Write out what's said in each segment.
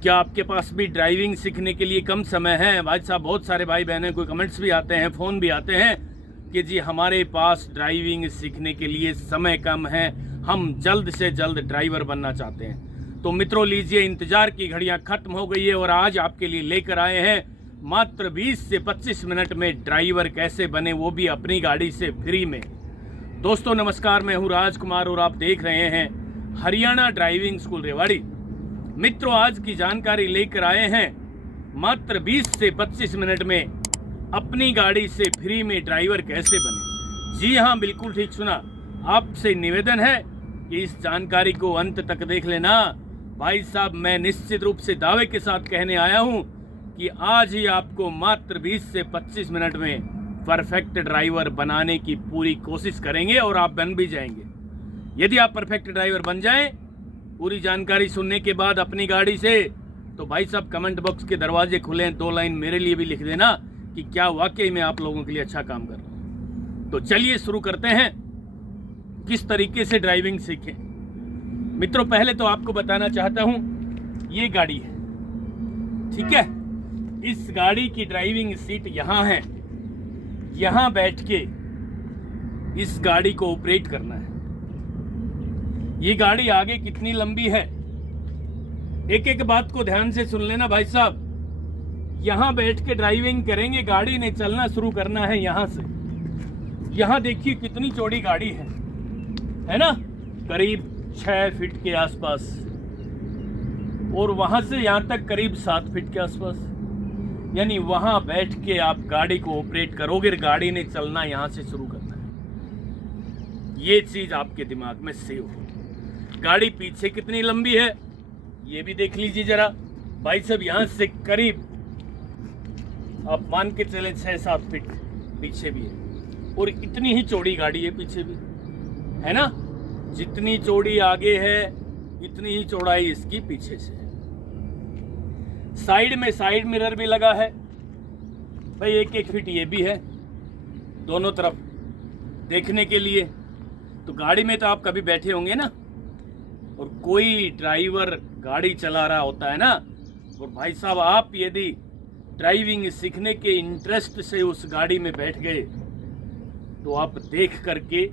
क्या आपके पास भी ड्राइविंग सीखने के लिए कम समय है? भाई साहब, बहुत सारे भाई बहनें, कोई कमेंट्स भी आते हैं, फ़ोन भी आते हैं कि जी हमारे पास ड्राइविंग सीखने के लिए समय कम है, हम जल्द से जल्द ड्राइवर बनना चाहते हैं। तो मित्रों, लीजिए, इंतज़ार की घड़ियां ख़त्म हो गई है और आज आपके लिए लेकर आए हैं मात्र 20 से 25 मिनट में ड्राइवर कैसे बने, वो भी अपनी गाड़ी से फ्री में। दोस्तों नमस्कार, मैं हूँ राजकुमार और आप देख रहे हैं हरियाणा ड्राइविंग स्कूल रेवाड़ी। मित्रों, आज की जानकारी लेकर आए हैं मात्र 20 से 25 मिनट में अपनी गाड़ी से फ्री में ड्राइवर कैसे बने। जी हाँ, बिल्कुल ठीक सुना। आपसे निवेदन है कि इस जानकारी को अंत तक देख लेना। भाई साहब, मैं निश्चित रूप से दावे के साथ कहने आया हूँ कि आज ही आपको मात्र 20 से 25 मिनट में परफेक्ट ड्राइवर बनाने की पूरी कोशिश करेंगे और आप बन भी जाएंगे। यदि आप परफेक्ट ड्राइवर बन जाएं पूरी जानकारी सुनने के बाद अपनी गाड़ी से, तो भाई साहब कमेंट बॉक्स के दरवाजे खुले हैं, 2 लाइन मेरे लिए भी लिख देना कि क्या वाकई में आप लोगों के लिए अच्छा काम कर रहे हैं। तो चलिए शुरू करते हैं किस तरीके से ड्राइविंग सीखें। मित्रों, पहले तो आपको बताना चाहता हूं, ये गाड़ी है, ठीक है। इस गाड़ी की ड्राइविंग सीट यहां है, यहां बैठ के इस गाड़ी को ऑपरेट करना है। ये गाड़ी आगे कितनी लंबी है, एक एक बात को ध्यान से सुन लेना भाई साहब। यहां बैठ के ड्राइविंग करेंगे, गाड़ी ने चलना शुरू करना है यहां से। यहां देखिए कितनी चौड़ी गाड़ी है ना, करीब 6 फीट के आसपास, और वहां से यहां तक करीब 7 फीट के आसपास। यानी वहां बैठ के आप गाड़ी को ऑपरेट करोगे, गाड़ी ने चलना यहां से शुरू करना है। ये चीज आपके दिमाग में सेव हो। गाड़ी पीछे कितनी लंबी है ये भी देख लीजिए जरा भाई साहब। यहां से करीब आप मान के चले 6-7 फीट पीछे भी है, और इतनी ही चौड़ी गाड़ी है पीछे भी, है ना। जितनी चौड़ी आगे है इतनी ही चौड़ाई इसकी पीछे से है। साइड में साइड मिरर भी लगा है भाई, 1-1 फीट ये भी है दोनों तरफ देखने के लिए। तो गाड़ी में तो आप कभी बैठे होंगे ना, और कोई ड्राइवर गाड़ी चला रहा होता है ना, और भाई साहब आप यदि ड्राइविंग सीखने के इंटरेस्ट से उस गाड़ी में बैठ गए तो आप देख करके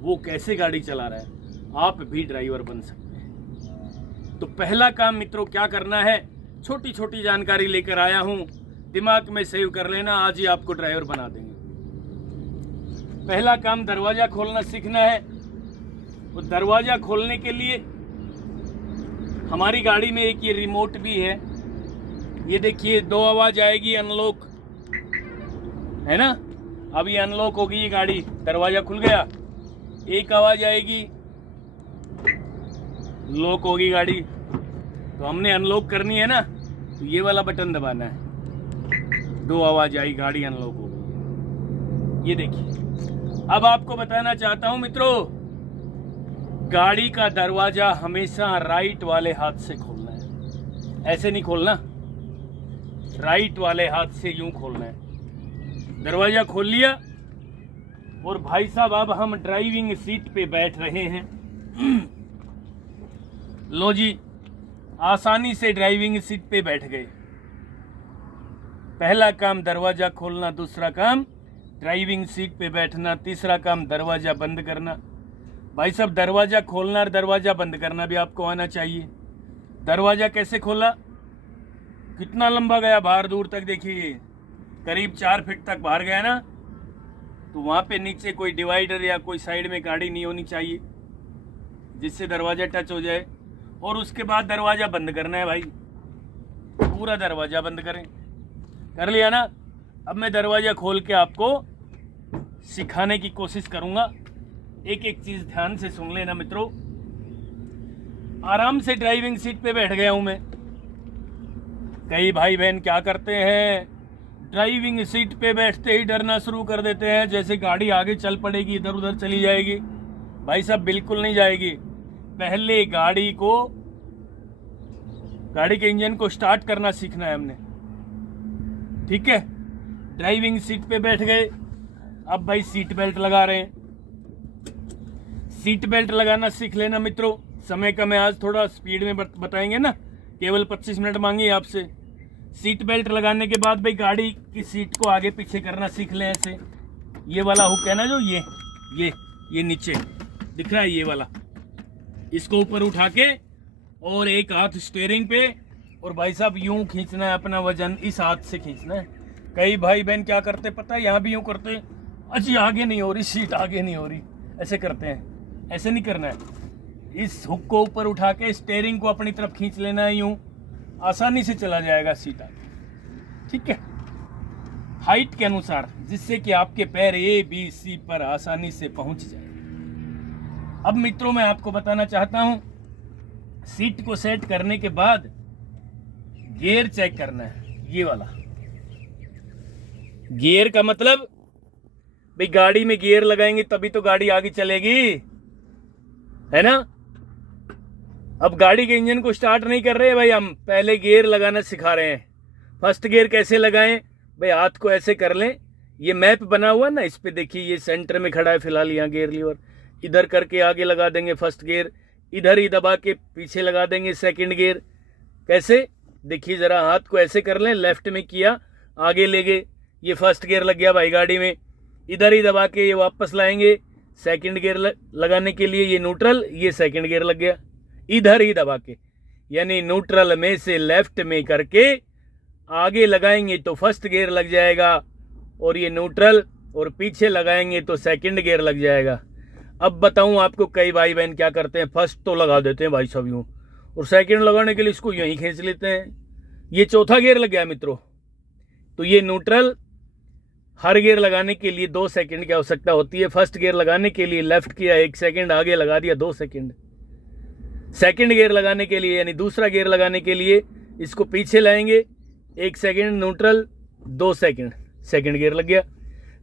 वो कैसे गाड़ी चला रहा है, आप भी ड्राइवर बन सकते हैं। तो पहला काम मित्रों क्या करना है, छोटी छोटी जानकारी लेकर आया हूं, दिमाग में सेव कर लेना, आज ही आपको ड्राइवर बना देंगे। पहला काम दरवाजा खोलना सीखना है। वो दरवाजा खोलने के लिए हमारी गाड़ी में एक ये रिमोट भी है, ये देखिए 2 आवाज आएगी, अनलॉक है ना। अब ये अनलॉक होगी ये गाड़ी, दरवाजा खुल गया। एक आवाज आएगी, लॉक होगी गाड़ी। तो हमने अनलॉक करनी है ना, तो ये वाला बटन दबाना है, 2 आवाज आई, गाड़ी अनलॉक हो गई। ये देखिए। अब आपको बताना चाहता हूं मित्रों, गाड़ी का दरवाजा हमेशा राइट वाले हाथ से खोलना है, ऐसे नहीं खोलना, राइट वाले हाथ से यूं खोलना है। दरवाजा खोल लिया और भाई साहब अब हम ड्राइविंग सीट पे बैठ रहे हैं। लो जी, आसानी से ड्राइविंग सीट पे बैठ गए। पहला काम दरवाजा खोलना, दूसरा काम ड्राइविंग सीट पे बैठना, तीसरा काम दरवाजा बंद करना। भाई साहब, दरवाजा खोलना और दरवाजा बंद करना भी आपको आना चाहिए। दरवाजा कैसे खोला, कितना लंबा गया बाहर दूर तक, देखिए करीब 4 फीट तक बाहर गया ना। तो वहां पे नीचे कोई डिवाइडर या कोई साइड में गाड़ी नहीं होनी चाहिए जिससे दरवाजा टच हो जाए। और उसके बाद दरवाजा बंद करना है भाई, पूरा दरवाजा बंद करें। कर लिया ना। अब मैं दरवाजा खोल के आपको सिखाने की कोशिश करूंगा। एक एक चीज ध्यान से सुन लेना मित्रों। आराम से ड्राइविंग सीट पे बैठ गया हूं मैं। कई भाई बहन क्या करते हैं, ड्राइविंग सीट पे बैठते ही डरना शुरू कर देते हैं, जैसे गाड़ी आगे चल पड़ेगी, इधर उधर चली जाएगी। भाई साहब बिल्कुल नहीं जाएगी। पहले गाड़ी के इंजन को स्टार्ट करना सीखना है हमने, ठीक है। ड्राइविंग सीट पे बैठ गए, अब भाई सीट बेल्ट लगा रहे हैं। सीट बेल्ट लगाना सीख लेना मित्रों। समय का मैं आज थोड़ा स्पीड में बताएंगे ना, केवल 25 मिनट मांगी आपसे। सीट बेल्ट लगाने के बाद भाई गाड़ी की सीट को आगे पीछे करना सीख लें ऐसे। ये वाला हुक है ना जो ये नीचे दिख रहा है, ये वाला, इसको ऊपर उठा के और एक हाथ स्टीयरिंग पे, और भाई साहब यूं खींचना है, अपना वजन इस हाथ से खींचना है। कई भाई बहन क्या करते पता है, यहाँ भी यूं करते हैं, अच्छी आगे नहीं हो रही, सीट आगे नहीं हो रही, ऐसे करते हैं। ऐसे नहीं करना है। इस हुक को ऊपर उठा के स्टीयरिंग को अपनी तरफ खींच लेना है, यूं आसानी से चला जाएगा सीट आगे। ठीक है, हाइट के अनुसार, जिससे कि आपके पैर ABC पर आसानी से पहुंच जाए। अब मित्रों मैं आपको बताना चाहता हूं, सीट को सेट करने के बाद गियर चेक करना है। ये वाला गियर का मतलब भाई गाड़ी में गियर लगाएंगे तभी तो गाड़ी आगे चलेगी, है ना। अब गाड़ी के इंजन को स्टार्ट नहीं कर रहे भाई, हम पहले गियर लगाना सिखा रहे हैं। फर्स्ट गियर कैसे लगाएं भाई, हाथ को ऐसे कर लें, ये मैप बना हुआ ना, इस पे देखिए ये सेंटर में खड़ा है फिलहाल, यहाँ गियर लीवर इधर करके आगे लगा देंगे फर्स्ट गियर, इधर ही दबा के पीछे लगा देंगे सेकंड गियर। कैसे देखिए जरा, हाथ को ऐसे कर लें, लेफ्ट में किया आगे ले गए, ये फर्स्ट गियर लग गया भाई गाड़ी में। इधर ही दबा के ये वापस लाएंगे सेकंड गियर लगाने के लिए, ये न्यूट्रल, ये सेकंड गियर लग गया। इधर ही दबा के, यानी न्यूट्रल में से लेफ्ट में करके आगे लगाएंगे तो फर्स्ट गियर लग जाएगा, और ये न्यूट्रल और पीछे लगाएंगे तो सेकंड गियर लग जाएगा। अब बताऊं आपको, कई भाई बहन क्या करते हैं, फर्स्ट तो लगा देते हैं भाई सब यूं, और सेकंड लगाने के लिए इसको यहीं खींच लेते हैं। ये चौथा गियर लग गया मित्रों। तो ये न्यूट्रल, हर गियर लगाने के लिए 2 सेकंड की आवश्यकता होती है। फर्स्ट गियर लगाने के लिए लेफ्ट किया 1 सेकंड, आगे लगा दिया 2 सेकंड। सेकंड गियर लगाने के लिए यानी दूसरा गियर लगाने के लिए इसको पीछे लाएंगे 1 second, neutral 2 second, second gear लग गया।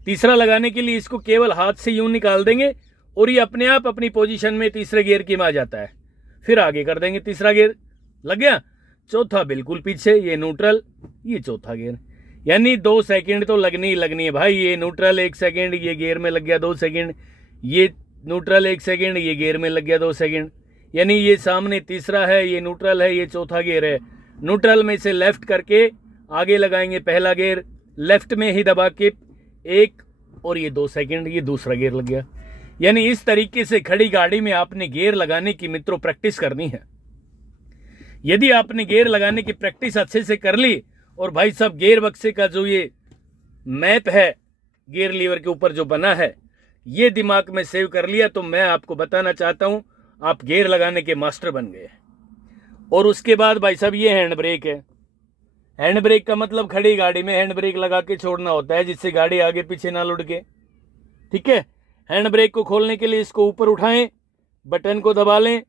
तीसरा लगाने के लिए इसको केवल हाथ से यूं निकाल देंगे और ये अपने आप अपनी पोजीशन में तीसरे गियर की में आ जाता है, फिर आगे कर देंगे, तीसरा गियर लग गया। चौथा बिल्कुल पीछे, ये न्यूट्रल, ये चौथा गियर, यानी 2 सेकंड तो लगनी ही लगनी है भाई। ये न्यूट्रल 1 सेकंड, ये गियर में लग गया 2 सेकंड, ये न्यूट्रल 1 सेकंड, ये गियर में लग गया 2 सेकंड, यानी ये सामने तीसरा है, ये न्यूट्रल है, ये चौथा गियर है। न्यूट्रल में से लेफ्ट करके आगे लगाएंगे पहला गियर, लेफ्ट में ही दबा के 1 और ये 2 सेकंड, ये दूसरा गियर लग गया। यानी इस तरीके से खड़ी गाड़ी में आपने गियर लगाने की मित्रों प्रैक्टिस करनी है। यदि आपने गियर लगाने की प्रैक्टिस अच्छे से कर ली, और भाई साहब गियर बक्से का जो ये मैप है गियर लीवर के ऊपर जो बना है, ये दिमाग में सेव कर लिया, तो मैं आपको बताना चाहता हूं आप गियर लगाने के मास्टर बन गए। और उसके बाद भाई साहब ये हैंड ब्रेक है। हैंड ब्रेक का मतलब खड़ी गाड़ी में हैंड ब्रेक लगा के छोड़ना होता है, जिससे गाड़ी आगे पीछे ना लुढ़के। ठीक है, हैंड ब्रेक को खोलने के लिए इसको ऊपर उठाएं, बटन को दबा लें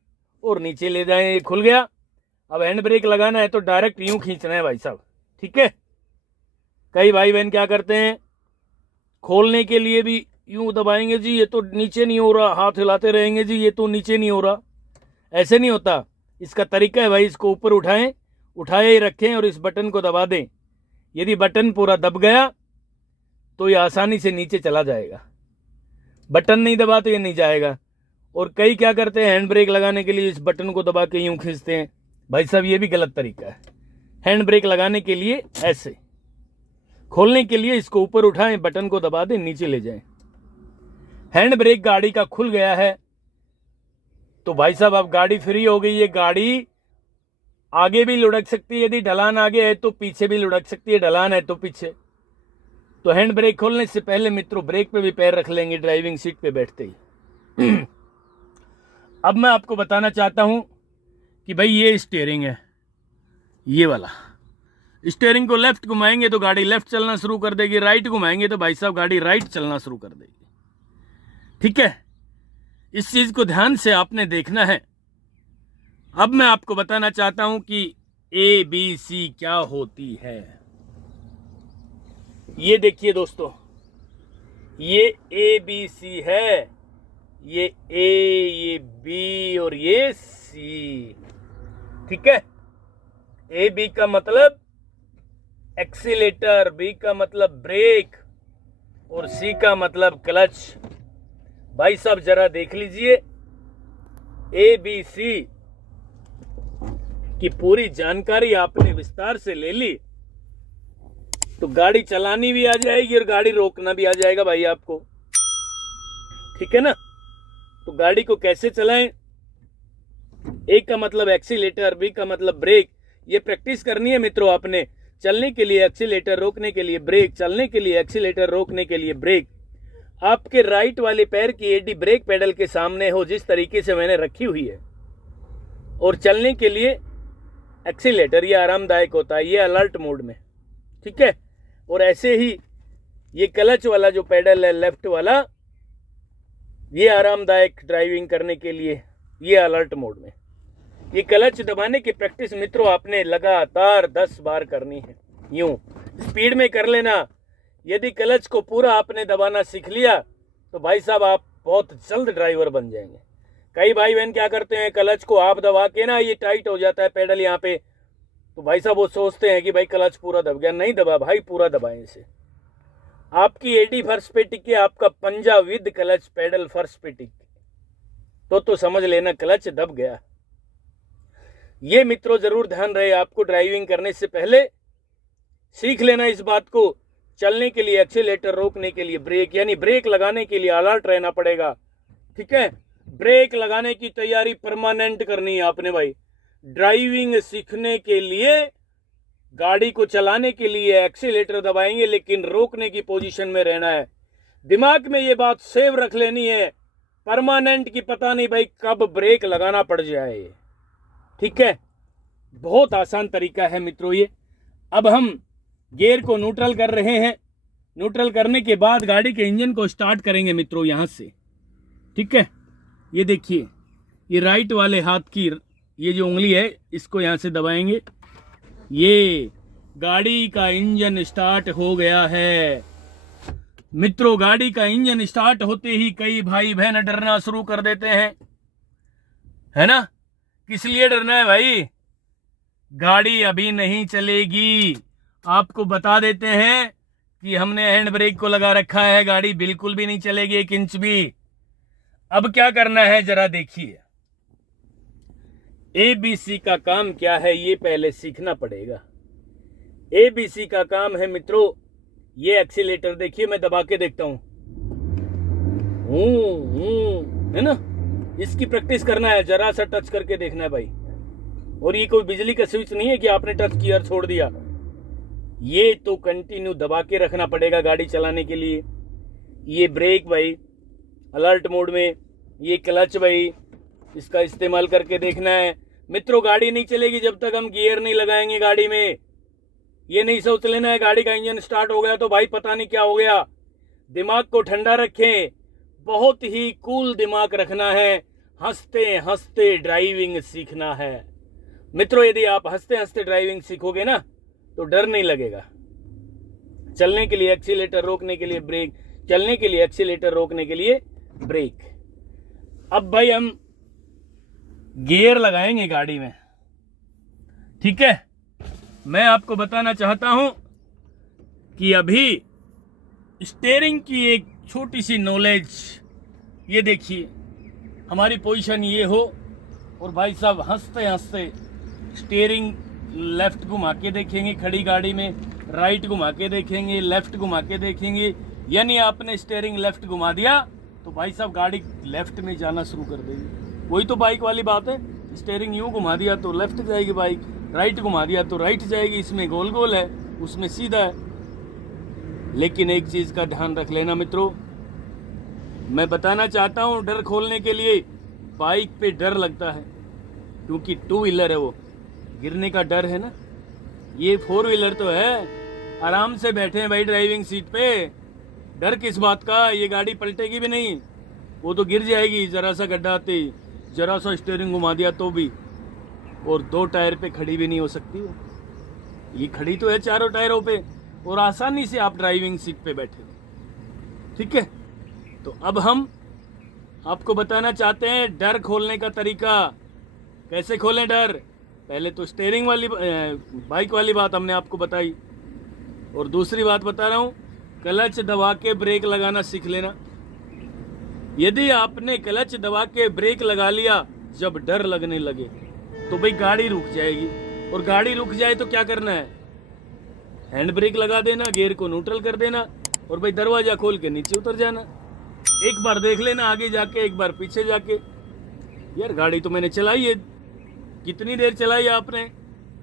और नीचे ले जाएं, ये खुल गया। अब हैंड ब्रेक लगाना है तो डायरेक्ट यूं खींचना है भाई साहब। ठीक है, कई भाई बहन क्या करते हैं, खोलने के लिए भी यूं दबाएंगे, जी ये तो नीचे नहीं हो रहा, हाथ हिलाते रहेंगे, जी ये तो नीचे नहीं हो रहा। ऐसे नहीं होता, इसका तरीका है भाई, इसको ऊपर उठाएं, उठाए ही रखें और इस बटन को दबा दें। यदि बटन पूरा दब गया तो ये आसानी से नीचे चला जाएगा, बटन नहीं दबा तो ये नहीं जाएगा। और कई क्या करते हैं, हैंड ब्रेक लगाने के लिए इस बटन को दबा के यूं खींचते हैं। भाई साहब ये भी गलत तरीका है। हैंड ब्रेक लगाने के लिए ऐसे, खोलने के लिए इसको ऊपर उठाएं, बटन को दबा दें, नीचे ले जाएं। हैंड ब्रेक गाड़ी का खुल गया है तो भाई साहब अब गाड़ी फ्री हो गई है। गाड़ी आगे भी लुढ़क सकती है, यदि ढलान आगे है तो पीछे भी लुढ़क सकती है, ढलान है तो पीछे। तो हैंड ब्रेक खोलने से पहले मित्रों ब्रेक पे भी पैर रख लेंगे ड्राइविंग सीट पे बैठते ही। अब मैं आपको बताना चाहता हूं कि भाई ये स्टीयरिंग है, ये वाला स्टीयरिंग को लेफ्ट घुमाएंगे तो गाड़ी लेफ्ट चलना शुरू कर देगी, राइट घुमाएंगे तो भाई साहब गाड़ी राइट चलना शुरू कर देगी। ठीक है, इस चीज को ध्यान से आपने देखना है। अब मैं आपको बताना चाहता हूं कि ABC क्या होती है। ये देखिए दोस्तों, ये ABC है, ये A, ये B और ये C। ठीक है, AB का मतलब एक्सीलेटर, B का मतलब ब्रेक और C का मतलब क्लच। भाई साहब जरा देख लीजिए, ABC कि पूरी जानकारी आपने विस्तार से ले ली तो गाड़ी चलानी भी आ जाएगी और गाड़ी रोकना भी आ जाएगा भाई आपको। ठीक है ना। तो गाड़ी को कैसे चलाएं, ए का मतलब एक्सीलेटर, बी का मतलब ब्रेक, ये प्रैक्टिस करनी है मित्रों आपने। चलने के लिए एक्सीलेटर, रोकने के लिए ब्रेक, चलने के लिए एक्सीलेटर, रोकने के लिए ब्रेक। आपके राइट वाले पैर की एडी ब्रेक पेडल के सामने हो जिस तरीके से मैंने रखी हुई है, और चलने के लिए एक्सीलेटर, ये आरामदायक होता है, ये अलर्ट मोड में। ठीक है। और ऐसे ही ये क्लच वाला जो पेडल है लेफ्ट वाला, ये आरामदायक ड्राइविंग करने के लिए, ये अलर्ट मोड में। ये क्लच दबाने की प्रैक्टिस मित्रों आपने लगातार 10 बार करनी है। यूं स्पीड में कर लेना। यदि क्लच को पूरा आपने दबाना सीख लिया तो भाई साहब आप बहुत जल्द ड्राइवर बन जाएंगे। कई भाई बहन क्या करते हैं, क्लच को आप दबा के ना, ये टाइट हो जाता है पेडल यहाँ पे, तो भाई साहब वो सोचते हैं कि भाई क्लच पूरा दब गया। नहीं दबा भाई, पूरा दबाएं इसे। आपकी एडी फर्श पे टिके, आपका पंजा विद क्लच पेडल फर्श पे टिके तो समझ लेना क्लच दब गया। ये मित्रों जरूर ध्यान रहे, आपको ड्राइविंग करने से पहले सीख लेना इस बात को। चलने के लिए एक्सीलेटर, रोकने के लिए ब्रेक, यानी ब्रेक लगाने के लिए अलर्ट रहना पड़ेगा। ठीक है। ब्रेक लगाने की तैयारी परमानेंट करनी है आपने भाई। ड्राइविंग सीखने के लिए, गाड़ी को चलाने के लिए एक्सीलेटर दबाएंगे लेकिन रोकने की पोजीशन में रहना है। दिमाग में ये बात सेव रख लेनी है परमानेंट की, पता नहीं भाई कब ब्रेक लगाना पड़ जाए। ठीक है। बहुत आसान तरीका है मित्रों ये। अब हम गियर को न्यूट्रल कर रहे हैं। न्यूट्रल करने के बाद गाड़ी के इंजन को स्टार्ट करेंगे मित्रों यहां से। ठीक है। ये देखिए, ये राइट वाले हाथ की ये जो उंगली है इसको यहां से दबाएंगे। ये गाड़ी का इंजन स्टार्ट हो गया है मित्रों। गाड़ी का इंजन स्टार्ट होते ही कई भाई बहन डरना शुरू कर देते हैं, है ना। किस लिए डरना है भाई, गाड़ी अभी नहीं चलेगी। आपको बता देते हैं कि हमने हैंड ब्रेक को लगा रखा है, गाड़ी बिल्कुल भी नहीं चलेगी 1 इंच भी। अब क्या करना है जरा देखिए। ABC का काम क्या है ये पहले सीखना पड़ेगा। ABC का काम है मित्रों, ये एक्सीलेटर देखिए, मैं दबा के देखता हूं, है ना। इसकी प्रैक्टिस करना है, जरा सा टच करके देखना है भाई। और ये कोई बिजली का स्विच नहीं है कि आपने टच किया और छोड़ दिया, ये तो कंटिन्यू दबा के रखना पड़ेगा गाड़ी चलाने के लिए। ये ब्रेक भाई अलर्ट मोड में, ये क्लच भाई इसका इस्तेमाल करके देखना है मित्रों। गाड़ी नहीं चलेगी जब तक हम गियर नहीं लगाएंगे गाड़ी में। ये नहीं सोच लेना है गाड़ी का इंजन स्टार्ट हो गया तो भाई पता नहीं क्या हो गया। दिमाग को ठंडा रखें, बहुत ही कूल दिमाग रखना है। हंसते हंसते ड्राइविंग सीखना है मित्रों। यदि आप हंसते हंसते ड्राइविंग सीखोगे ना तो डर नहीं लगेगा। चलने के लिए एक्सीलेटर, रोकने के लिए ब्रेक, चलने के लिए एक्सीलेटर, रोकने के लिए ब्रेक। अब भाई हम गियर लगाएंगे गाड़ी में। ठीक है। मैं आपको बताना चाहता हूं कि अभी स्टीयरिंग की एक छोटी सी नॉलेज, ये देखिए हमारी पोजीशन ये हो और भाई साहब हंसते हंसते स्टीयरिंग लेफ्ट घुमा के देखेंगे खड़ी गाड़ी में, राइट घुमा के देखेंगे, लेफ्ट घुमा के देखेंगे। यानी आपने स्टीयरिंग लेफ्ट घुमा दिया तो भाई साहब गाड़ी लेफ्ट में जाना शुरू कर देगी। वही तो बाइक वाली बात है, स्टीयरिंग यूं घुमा दिया तो लेफ्ट जाएगी बाइक, राइट घुमा दिया तो राइट जाएगी। इसमें गोल गोल है, उसमें सीधा है। लेकिन एक चीज का ध्यान रख लेना मित्रों, मैं बताना चाहता हूं डर खोलने के लिए। बाइक पे डर लगता है क्योंकि 2 व्हीलर है, वो गिरने का डर है ना। ये 4 व्हीलर तो है, आराम से बैठे हैं भाई ड्राइविंग सीट पे, डर किस बात का। ये गाड़ी पलटेगी भी नहीं, वो तो गिर जाएगी जरा सा गड्ढा आते ही, जरा सा स्टीयरिंग घुमा दिया तो भी। और 2 टायर पे खड़ी भी नहीं हो सकती वो, ये खड़ी तो है 4 टायरों पे और आसानी से आप ड्राइविंग सीट पे बैठे हो। ठीक है। तो अब हम आपको बताना चाहते हैं डर खोलने का तरीका। कैसे खोलें डर। पहले तो स्टीयरिंग वाली बाइक वाली बात हमने आपको बताई, और दूसरी बात बता रहा हूं, क्लच दबा के ब्रेक लगाना सीख लेना। यदि आपने क्लच दबा के ब्रेक लगा लिया जब डर लगने लगे तो भाई गाड़ी रुक जाएगी, और गाड़ी रुक जाए तो क्या करना है, हैंड ब्रेक लगा देना, गियर को न्यूट्रल कर देना, और भाई दरवाजा खोल के नीचे उतर जाना। एक बार देख लेना आगे जाके, एक बार पीछे जाके। यार गाड़ी तो मैंने चलाई है, कितनी देर चलाई आपने,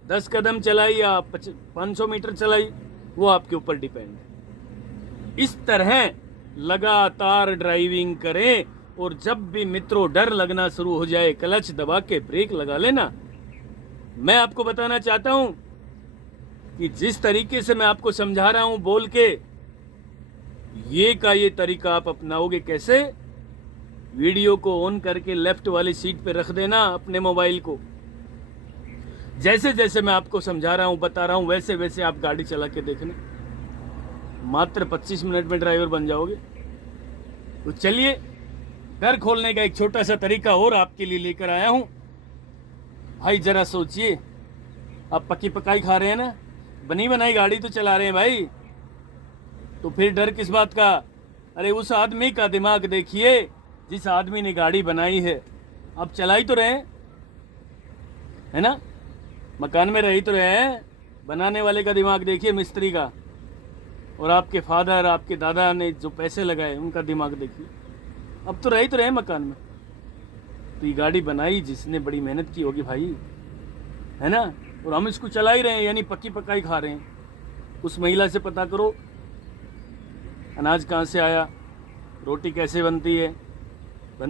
10 कदम चलाई या 500 मीटर चलाई, वो आपके ऊपर डिपेंड है। इस तरह लगातार ड्राइविंग करें, और जब भी मित्रों डर लगना शुरू हो जाए, क्लच दबा के ब्रेक लगा लेना। मैं आपको बताना चाहता हूं कि जिस तरीके से मैं आपको समझा रहा हूं बोल के, ये तरीका आप अपनाओगे कैसे, वीडियो को ऑन करके लेफ्ट वाली सीट पे रख देना अपने मोबाइल को। जैसे जैसे मैं आपको समझा रहा हूं, बता रहा हूं, वैसे वैसे आप गाड़ी चला के देखना, मात्र 25 मिनट में ड्राइवर बन जाओगे। तो चलिए, घर खोलने का एक छोटा सा तरीका और आपके लिए लेकर आया हूं। भाई जरा सोचिए, आप पक्की पकाई खा रहे हैं ना, बनी बनाई गाड़ी तो चला रहे हैं भाई, तो फिर डर किस बात का। अरे उस आदमी का दिमाग देखिए जिस आदमी ने गाड़ी बनाई है, आप चला ही तो रहे हैं, है ना, मकान में रही तो रहे हैं। बनाने वाले का दिमाग देखिए, मिस्त्री का, और आपके फादर, आपके दादा ने जो पैसे लगाए उनका दिमाग देखिए, अब तो रही तो रहे मकान में। तो ये गाड़ी बनाई जिसने बड़ी मेहनत की होगी भाई, है ना, और हम इसको चला ही रहे हैं, यानी पक्की पकाई खा रहे हैं। उस महिला से पता करो अनाज कहाँ से आया, रोटी कैसे बनती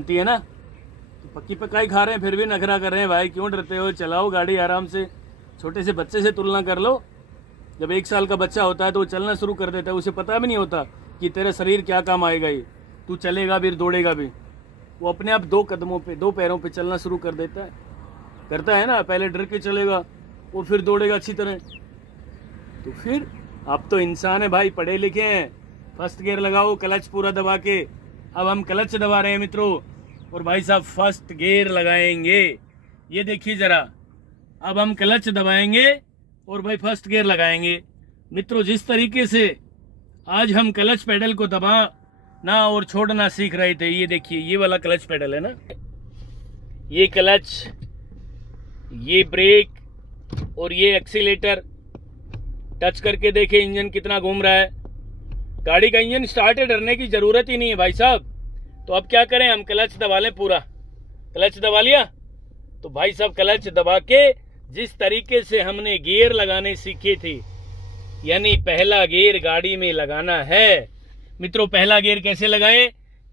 है ना, तो पक्की पकाई खा रहे हैं, फिर भी नखरा कर रहे हैं। भाई क्यों डरते हो, चलाओ गाड़ी आराम से। छोटे से बच्चे से तुलना कर लो, जब 1 साल का बच्चा होता है तो वो चलना शुरू कर देता है, उसे पता भी नहीं होता कि तेरा शरीर क्या काम आएगा, ये तू चलेगा भी दौड़ेगा भी, वो अपने आप 2 कदमों पे, 2 पैरों पे चलना शुरू कर देता है, करता है ना। पहले डर के चलेगा, वो फिर दौड़ेगा अच्छी तरह। तो फिर आप तो इंसान है भाई, पढ़े लिखे हैं, फर्स्ट गियर लगाओ, क्लच पूरा दबा के। अब हम क्लच दबा रहे हैं मित्रों, और भाई साहब फर्स्ट गियर लगाएंगे। ये देखिए जरा, अब हम क्लच दबाएंगे और भाई फर्स्ट गियर लगाएंगे। मित्रों जिस तरीके से आज हम क्लच पेडल को दबाना और छोड़ना सीख रहे थे, ये देखिए, ये वाला क्लच पेडल है ना, ये क्लच, ये ब्रेक और ये एक्सीलेटर। टच करके देखे इंजन कितना घूम रहा है, गाड़ी का इंजन स्टार्ट है, डरने की जरूरत ही नहीं है भाई साहब। तो अब क्या करें, हम क्लच दबा लें, पूरा क्लच दबा लिया। तो भाई साहब क्लच दबा के जिस तरीके से हमने गियर लगाने सीखे थे, यानी पहला गियर गाड़ी में लगाना है मित्रों। पहला गियर कैसे लगाए,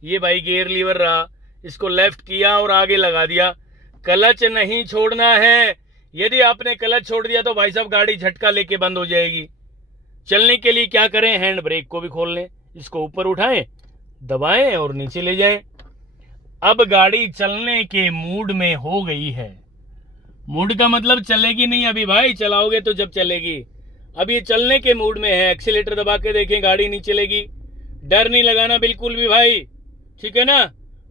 ये भाई गियर लीवर रहा, इसको लेफ्ट किया और आगे लगा दिया। क्लच नहीं छोड़ना है, यदि आपने क्लच छोड़ दिया तो भाई साहब गाड़ी झटका लेके बंद हो जाएगी। चलने के लिए क्या करें, हैंड ब्रेक को भी खोल लें, इसको ऊपर उठाएं, दबाएं और नीचे ले जाएं। अब गाड़ी चलने के मूड में हो गई है। मूड का मतलब चलेगी नहीं अभी भाई, चलाओगे तो जब चलेगी। अब ये चलने के मूड में है, एक्सीलेटर दबा के देखें, गाड़ी नहीं चलेगी। डर नहीं लगाना बिल्कुल भी भाई, ठीक है ना।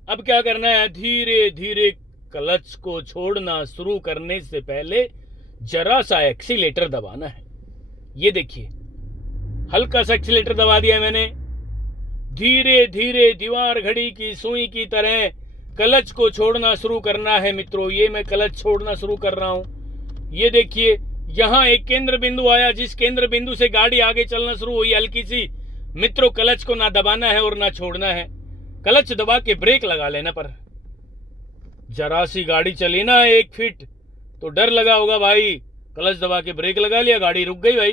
अब क्या करना है, धीरे धीरे क्लच को छोड़ना शुरू करने से पहले जरा सा एक्सीलेटर दबाना है। ये देखिए, हल्का सा एक्सीलेटर दबा दिया मैंने, धीरे धीरे दीवार घड़ी की सुई की तरह क्लच को छोड़ना शुरू करना है मित्रों। ये मैं क्लच छोड़ना शुरू कर रहा हूं। ये देखिए, यहां एक केंद्र बिंदु आया, जिस केंद्र बिंदु से गाड़ी आगे चलना शुरू हुई हल्की सी। मित्रों क्लच को ना दबाना है और ना छोड़ना है, क्लच दबा के ब्रेक लगा लेना। पर जरा सी गाड़ी चली ना 1 फीट तो डर लगा होगा भाई, क्लच दबा के ब्रेक लगा लिया, गाड़ी रुक गई। भाई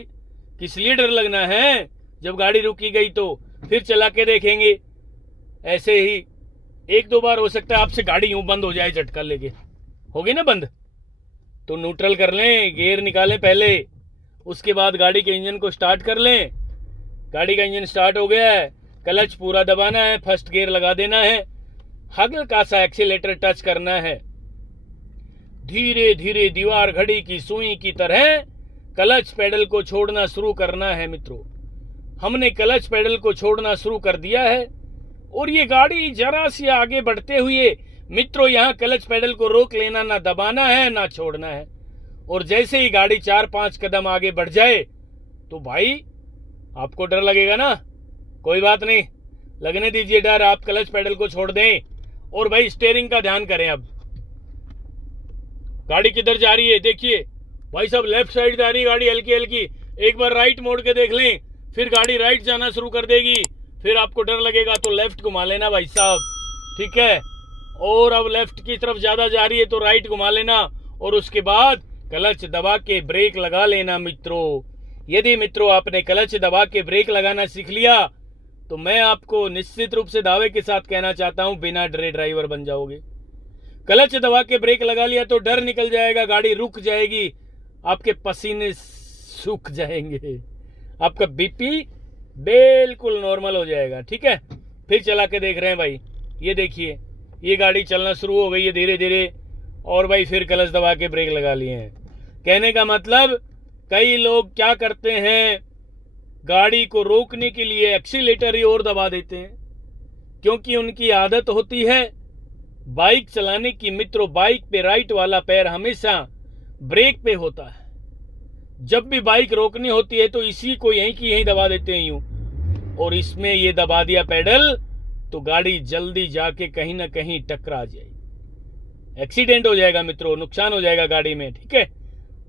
किस लिए डर लगना है, जब गाड़ी रुकी गई तो फिर चला के देखेंगे। ऐसे ही 1-2 बार हो सकता है आपसे गाड़ी यूं बंद हो जाए, झटका लेके होगी ना बंद, तो न्यूट्रल कर लें, गियर निकालें पहले, उसके बाद गाड़ी के इंजन को स्टार्ट कर लें। गाड़ी का इंजन स्टार्ट हो गया है, क्लच पूरा दबाना है, फर्स्ट गियर लगा देना है, हल्का सा एक्सीलेटर टच करना है। धीरे धीरे दीवार घड़ी की सुई की तरह क्लच पेडल को छोड़ना शुरू करना है मित्रों। हमने क्लच पेडल को छोड़ना शुरू कर दिया है और ये गाड़ी जरा सी आगे बढ़ते हुए मित्रों, यहाँ क्लच पेडल को रोक लेना, ना दबाना है ना छोड़ना है। और जैसे ही गाड़ी 4-5 कदम आगे बढ़ जाए तो भाई आपको डर लगेगा ना, कोई बात नहीं, लगने दीजिए डर। आप क्लच पेडल को छोड़ दें और भाई स्टीयरिंग का ध्यान करें। अब गाड़ी किधर जा रही है देखिए भाई साहब, लेफ्ट साइड जा रही है गाड़ी हल्की हल्की। एक बार राइट मोड़ के देख लें, फिर गाड़ी राइट जाना शुरू कर देगी, फिर आपको डर लगेगा तो लेफ्ट घुमा लेना भाई साहब, ठीक है। और अब लेफ्ट की तरफ ज्यादा जा रही है तो राइट घुमा लेना, और उसके बाद क्लच दबा के ब्रेक लगा लेना मित्रों। यदि मित्रों आपने क्लच दबा के ब्रेक लगाना सीख लिया तो मैं आपको निश्चित रूप से दावे के साथ कहना चाहता हूं, बिना डरे ड्राइवर बन जाओगे। क्लच दबा के ब्रेक लगा लिया तो डर निकल जाएगा, गाड़ी रुक जाएगी, आपके पसीने सूख जाएंगे, आपका बीपी बिल्कुल नॉर्मल हो जाएगा, ठीक है। फिर चला के देख रहे हैं भाई, ये देखिए ये गाड़ी चलना शुरू हो गई है धीरे धीरे, और भाई फिर क्लच दबा के ब्रेक लगा लिए हैं। कहने का मतलब कई लोग क्या करते हैं, गाड़ी को रोकने के लिए एक्सीलेटर ही और दबा देते हैं, क्योंकि उनकी आदत होती है बाइक चलाने की मित्रों। बाइक पे राइट वाला पैर हमेशा ब्रेक पे होता है, जब भी बाइक रोकनी होती है तो इसी को यहीं की यहीं दबा देते हैं यूं, और इसमें ये दबा दिया पेडल तो गाड़ी जल्दी जाके कहीं ना कहीं टकरा जाएगी, एक्सीडेंट हो जाएगा मित्रों, नुकसान हो जाएगा गाड़ी में, ठीक है।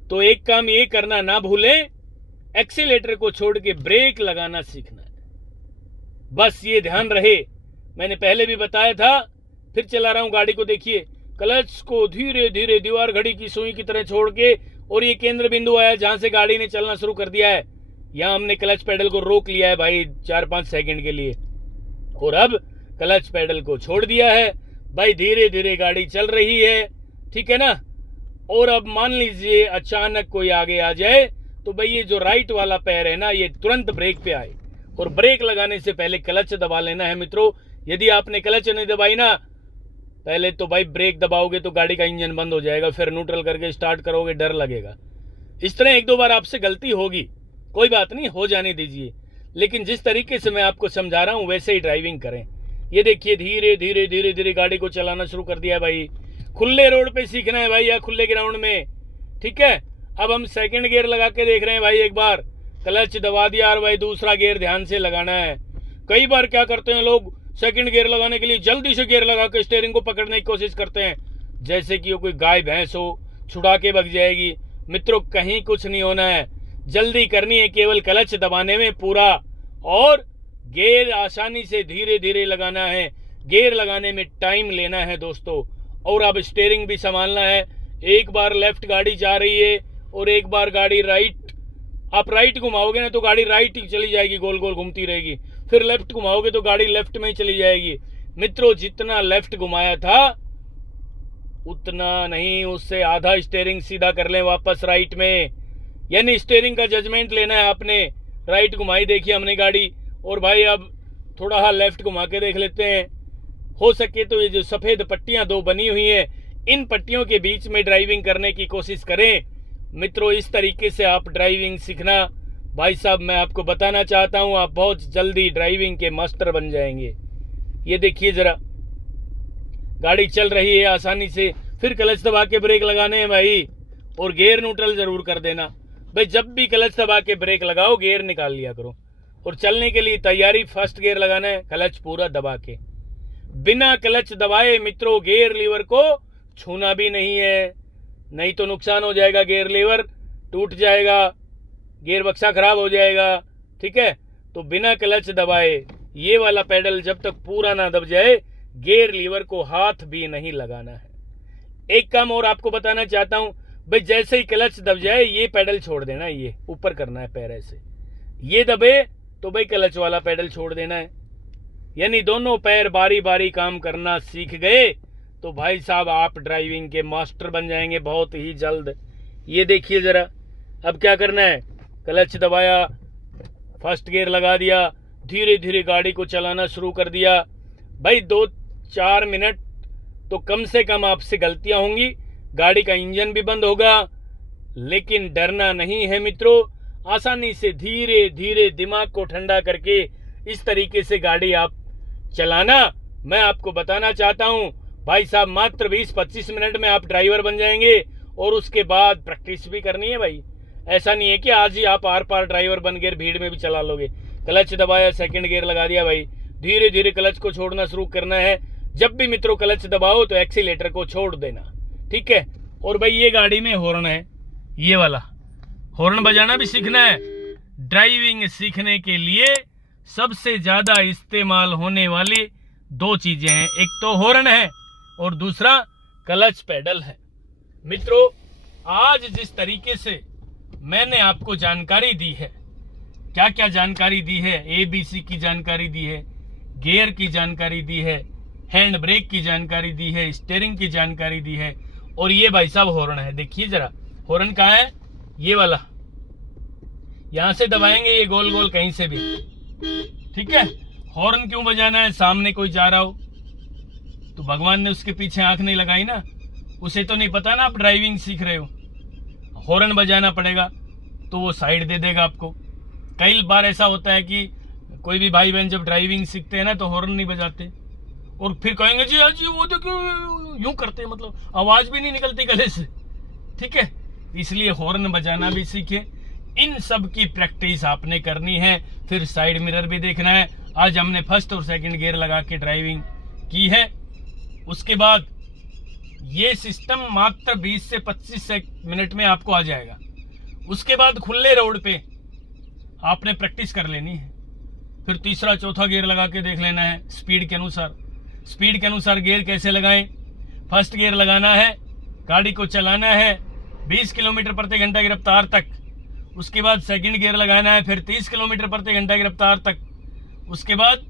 तो एक काम ये करना ना भूलें, एक्सीलेटर को छोड़ के ब्रेक लगाना सीखना है, बस ये ध्यान रहे। मैंने पहले भी बताया था, फिर चला रहा हूं गाड़ी को, देखिए क्लच को धीरे धीरे दीवार घड़ी की सुई की तरह छोड़ के, और ये केंद्र बिंदु आया जहां से गाड़ी ने चलना शुरू कर दिया है, यहां हमने क्लच पेडल को रोक लिया है भाई 4-5 सेकंड के लिए, और अब क्लच पेडल को छोड़ दिया है भाई, धीरे धीरे गाड़ी चल रही है, ठीक है ना। और अब मान लीजिए अचानक कोई आगे आ जाए तो भाई ये जो राइट वाला पैर है ना, ये तुरंत ब्रेक पे आए, और ब्रेक लगाने से पहले क्लच दबा लेना है मित्रों। यदि आपने क्लच नहीं दबाई ना पहले तो भाई ब्रेक दबाओगे तो गाड़ी का इंजन बंद हो जाएगा, फिर न्यूट्रल करके स्टार्ट करोगे डर लगेगा। इस तरह 1-2 बार आपसे गलती होगी, कोई बात नहीं, हो जाने दीजिए, लेकिन जिस तरीके से मैं आपको समझा रहा हूं वैसे ही ड्राइविंग करें। ये देखिए धीरे धीरे धीरे धीरे गाड़ी को चलाना शुरू कर दिया है भाई, खुले रोड पे सीखना है भाई या खुले ग्राउंड में, ठीक है। अब हम सेकंड गियर लगा के देख रहे हैं भाई, एक बार क्लच दबा दिया और भाई दूसरा गियर ध्यान से लगाना है। कई बार क्या करते हैं लोग, सेकंड गियर लगाने के लिए जल्दी से गियर लगा के स्टीयरिंग को पकड़ने की कोशिश करते हैं, जैसे कि वो कोई गाय भैंस हो, छुड़ा के भग जाएगी। मित्रों कहीं कुछ नहीं होना है, जल्दी करनी है केवल क्लच दबाने में पूरा, और गियर आसानी से धीरे धीरे लगाना है, गियर लगाने में टाइम लेना है दोस्तों। और अब स्टीयरिंग भी संभालना है, एक बार लेफ्ट गाड़ी जा रही है और एक बार गाड़ी राइट, आप राइट घुमाओगे ना तो गाड़ी राइट ही चली जाएगी, गोल गोल घूमती रहेगी, फिर लेफ्ट घुमाओगे तो गाड़ी लेफ्ट में ही चली जाएगी। मित्रों जितना लेफ्ट घुमाया था उतना नहीं, उससे आधा स्टीयरिंग सीधा कर लें वापस राइट में, यानी स्टीयरिंग का जजमेंट लेना है आपने। राइट घुमाई देखिए हमने गाड़ी, और भाई अब थोड़ा हाँ लेफ्ट घुमा के देख लेते हैं। हो सके तो ये जो सफेद पट्टियां 2 बनी हुई हैं, इन पट्टियों के बीच में ड्राइविंग करने की कोशिश करें मित्रों। इस तरीके से आप ड्राइविंग सीखना भाई साहब, मैं आपको बताना चाहता हूं आप बहुत जल्दी ड्राइविंग के मास्टर बन जाएंगे। ये देखिए जरा गाड़ी चल रही है आसानी से, फिर क्लच दबा के ब्रेक लगाने हैं भाई, और गियर न्यूट्रल जरूर कर देना भाई। जब भी क्लच दबा के ब्रेक लगाओ गियर निकाल लिया करो, और चलने के लिए तैयारी, फर्स्ट गियर लगाना है, क्लच पूरा दबा के। बिना क्लच दबाए मित्रों गियर लीवर को छूना भी नहीं है, नहीं तो नुकसान हो जाएगा, गियर लीवर टूट जाएगा, गियर बक्सा खराब हो जाएगा, ठीक है। तो बिना क्लच दबाए ये वाला पेडल जब तक पूरा ना दब जाए गियर लीवर को हाथ भी नहीं लगाना है। एक काम और आपको बताना चाहता हूं भाई, जैसे ही क्लच दब जाए ये पेडल छोड़ देना, ये ऊपर करना है पैर ऐसे, ये दबे तो भाई क्लच वाला पेडल छोड़ देना है, यानी दोनों पैर बारी बारी काम करना सीख गए तो भाई साहब आप ड्राइविंग के मास्टर बन जाएंगे बहुत ही जल्द। ये देखिए जरा अब क्या करना है, क्लच दबाया, फर्स्ट गियर लगा दिया, धीरे धीरे गाड़ी को चलाना शुरू कर दिया भाई। 2-4 मिनट तो कम से कम आपसे गलतियां होंगी, गाड़ी का इंजन भी बंद होगा, लेकिन डरना नहीं है मित्रों। आसानी से धीरे धीरे दिमाग को ठंडा करके इस तरीके से गाड़ी आप चलाना। मैं आपको बताना चाहता हूं भाई साहब, मात्र 20-25 मिनट में आप ड्राइवर बन जाएंगे, और उसके बाद प्रैक्टिस भी करनी है भाई। ऐसा नहीं है कि आज ही आप आर पार ड्राइवर बन गए, भीड़ में भी चला लोगे। क्लच दबाया, सेकंड गियर लगा दिया भाई, धीरे धीरे क्लच को छोड़ना शुरू करना है। जब भी मित्रों क्लच दबाओ तो एक्सीलेटर को छोड़ देना, ठीक है। और भाई ये गाड़ी में हॉर्न है, ये वाला हॉर्न बजाना भी सीखना है। ड्राइविंग सीखने के लिए सबसे ज्यादा इस्तेमाल होने वाली दो चीजें हैं, एक तो हॉर्न है और दूसरा क्लच पेडल है। मित्रों, आज जिस तरीके से मैंने आपको जानकारी दी है, क्या क्या जानकारी दी है, ABC की जानकारी दी है, गियर की जानकारी दी है, हैंड ब्रेक की जानकारी दी है, स्टीयरिंग की जानकारी दी है, और ये भाई साहब हॉर्न है। देखिए जरा, हॉर्न कहाँ है, ये वाला, यहां से दबाएंगे ये गोल गोल कहीं से भी, ठीक है। हॉर्न क्यों बजाना है, सामने कोई जा रहा हो तो भगवान ने उसके पीछे आंख नहीं लगाई ना, उसे तो नहीं पता ना आप ड्राइविंग सीख रहे हो। हॉर्न बजाना पड़ेगा तो वो साइड दे देगा आपको। कई बार ऐसा होता है कि कोई भी भाई बहन जब ड्राइविंग सीखते हैं ना तो हॉर्न नहीं बजाते और फिर कहेंगे जी आज वो देखो यूं करते हैं, मतलब आवाज भी नहीं निकलती गले से, ठीक है। इसलिए हॉर्न बजाना भी सीखे। इन सब की प्रैक्टिस आपने करनी है। फिर साइड मिरर भी देखना है। आज हमने फर्स्ट और सेकंड गियर लगा के ड्राइविंग की है। उसके बाद ये सिस्टम मात्र 20 से 25 मिनट में आपको आ जाएगा। उसके बाद खुले रोड पे आपने प्रैक्टिस कर लेनी है। फिर तीसरा चौथा गियर लगा के देख लेना है स्पीड के अनुसार। स्पीड के अनुसार गियर कैसे लगाएं, फर्स्ट गियर लगाना है, गाड़ी को चलाना है 20 किलोमीटर प्रति घंटा की रफ्तार तक। उसके बाद सेकंड गियर लगाना है, फिर 30 किलोमीटर प्रति घंटा की रफ्तार तक। उसके बाद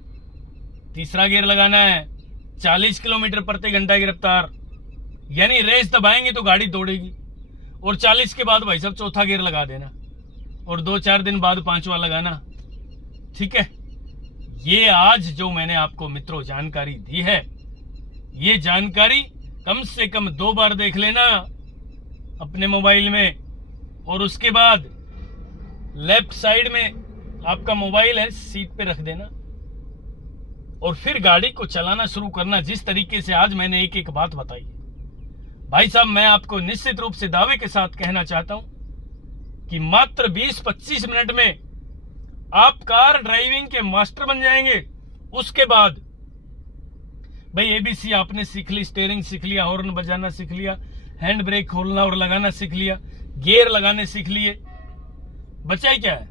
तीसरा गियर लगाना है 40 किलोमीटर प्रति घंटा की रफ्तार, यानी रेस दबाएंगे तो गाड़ी दौड़ेगी। और 40 के बाद भाई साहब चौथा गियर लगा देना और 2-4 दिन बाद पांचवा लगाना, ठीक है। ये आज जो मैंने आपको मित्रों जानकारी दी है, ये जानकारी कम से कम 2 बार देख लेना अपने मोबाइल में, और उसके बाद लेफ्ट साइड में आपका मोबाइल है सीट पे रख देना और फिर गाड़ी को चलाना शुरू करना। जिस तरीके से आज मैंने एक एक बात बताई भाई साहब, मैं आपको निश्चित रूप से दावे के साथ कहना चाहता हूं कि मात्र 20-25 मिनट में आप कार ड्राइविंग के मास्टर बन जाएंगे। उसके बाद भाई ABC आपने सीख ली, स्टीयरिंग सीख लिया, हॉर्न बजाना सीख लिया, हैंड ब्रेक खोलना और लगाना सीख लिया, गियर लगाने सीख लिए, बचा ही क्या है।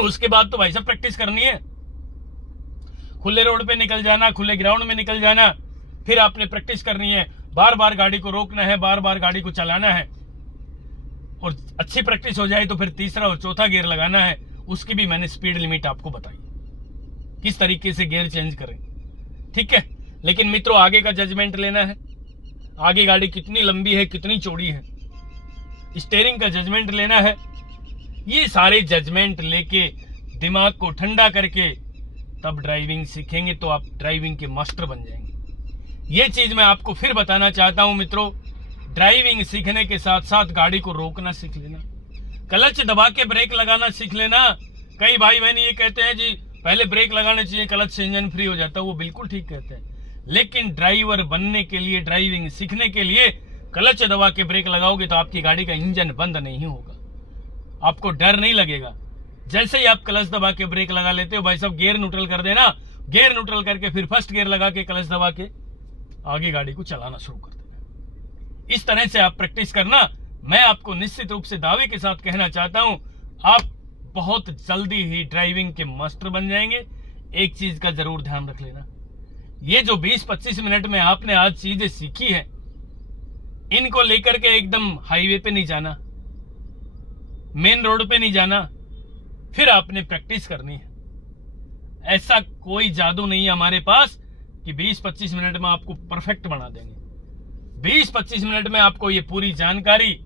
उसके बाद तो भाई साहब प्रैक्टिस करनी है। खुले रोड पे निकल जाना, खुले ग्राउंड में निकल जाना, फिर आपने प्रैक्टिस करनी है। बार बार गाड़ी को रोकना है, बार बार गाड़ी को चलाना है, और अच्छी प्रैक्टिस हो जाए तो फिर तीसरा और चौथा गियर लगाना है। उसकी भी मैंने स्पीड लिमिट आपको बताई, किस तरीके से गियर चेंज करें, ठीक है। लेकिन मित्रों, आगे का जजमेंट लेना है, आगे गाड़ी कितनी लंबी है, कितनी चौड़ी है, स्टीयरिंग का जजमेंट लेना है। ये सारे जजमेंट लेके दिमाग को ठंडा करके तब ड्राइविंग सीखेंगे तो आप ड्राइविंग के मास्टर बन जाएंगे। ये चीज मैं आपको फिर बताना चाहता हूं मित्रों, ड्राइविंग सीखने के साथ साथ गाड़ी को रोकना सीख लेना, क्लच दबा के ब्रेक लगाना सीख लेना। कई भाई बहन ये कहते हैं जी पहले ब्रेक लगाने चाहिए, क्लच से इंजन फ्री हो जाता है। वो बिल्कुल ठीक कहते हैं, लेकिन ड्राइवर बनने के लिए, ड्राइविंग सीखने के लिए क्लच दबा के ब्रेक लगाओगे तो आपकी गाड़ी का इंजन बंद नहीं होगा, आपको डर नहीं लगेगा। जैसे ही आप क्लच दबा के ब्रेक लगा लेते हो भाई साहब, गियर न्यूट्रल कर देना, गियर न्यूट्रल करके फिर फर्स्ट गियर लगा के क्लच दबा के आगे गाड़ी को चलाना शुरू कर देना। इस तरह से आप प्रैक्टिस करना। मैं आपको निश्चित रूप से दावे के साथ कहना चाहता हूं, आप बहुत जल्दी ही ड्राइविंग के मास्टर बन जाएंगे। एक चीज का जरूर ध्यान रख लेना, ये जो 20-25 मिनट में आपने आज चीजें सीखी है, इनको लेकर के एकदम हाईवे पे नहीं जाना, मेन रोड पे नहीं जाना, फिर आपने प्रैक्टिस करनी है। ऐसा कोई जादू नहीं है हमारे पास कि 20-25 मिनट में आपको परफेक्ट बना देंगे। 20-25 मिनट में आपको ये पूरी जानकारी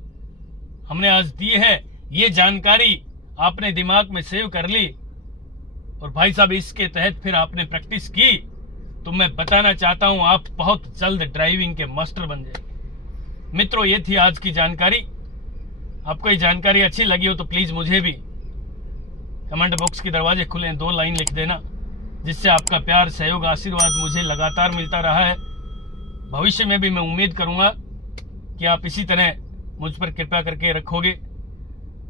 हमने आज दी है। ये जानकारी आपने दिमाग में सेव कर ली और भाई साहब इसके तहत फिर आपने प्रैक्टिस की, तो मैं बताना चाहता हूं आप बहुत जल्द ड्राइविंग के मास्टर बन जाएंगे। मित्रों, ये थी आज की जानकारी। आपको ये जानकारी अच्छी लगी हो तो प्लीज मुझे भी कमेंट बॉक्स के दरवाजे खुले 2 लाइन लिख देना, जिससे आपका प्यार, सहयोग, आशीर्वाद मुझे लगातार मिलता रहा है। भविष्य में भी मैं उम्मीद करूंगा कि आप इसी तरह मुझ पर कृपा करके रखोगे,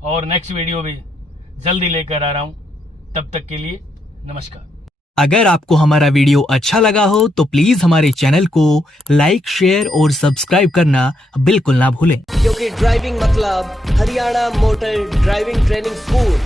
और नेक्स्ट वीडियो भी जल्दी लेकर आ रहा हूं। तब तक के लिए नमस्कार। अगर आपको हमारा वीडियो अच्छा लगा हो तो प्लीज हमारे चैनल को लाइक, शेयर और सब्सक्राइब करना बिल्कुल ना भूलें। क्योंकि ड्राइविंग मतलब Haryana motor driving training school.